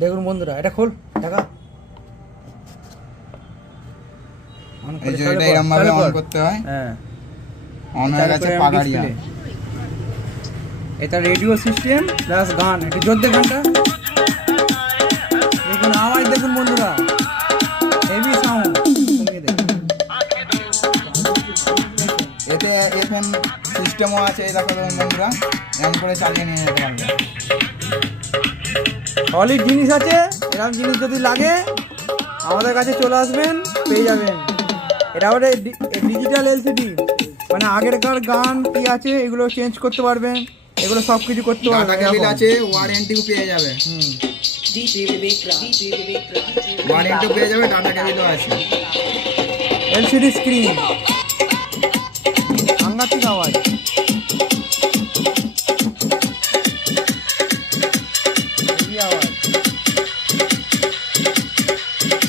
দেখুন বন্ধুরা, এটা খোল টাকা এই যে এটা এরকম ভাবে অন করতে হয়। হ্যাঁ, অন হয়ে গেছে পাগাড়িয়া। এটা রেডিও সিস্টেম প্লাস গান। একটু জোর দে গানটা, দেখুন আওয়াজ দেখুন বন্ধুরা, হেভি সাউন্ড। এতে এফএম সিস্টেমও আছে, এই দেখো বন্ধুরা, এমন করে চালিয়ে নিয়ে যেতে পারবে। সলিড জিনিস আছে, এরকম জিনিস যদি লাগে আমাদের কাছে চলে আসবেন, পেয়ে যাবেন। এটা ওটা ডিজিটাল এলসিডি, মানে আগেরকার গান কি আছে এগুলো চেঞ্জ করতে পারবেন, এগুলো সব কিছু করতে পারবেন। ডাটা কেবিল আছে, ওয়ারেন্টিও পেয়ে যাবে। ওয়ারেন্টিও পেয়ে যাবে, ডাটা কেবিলও আছে। LCD screen.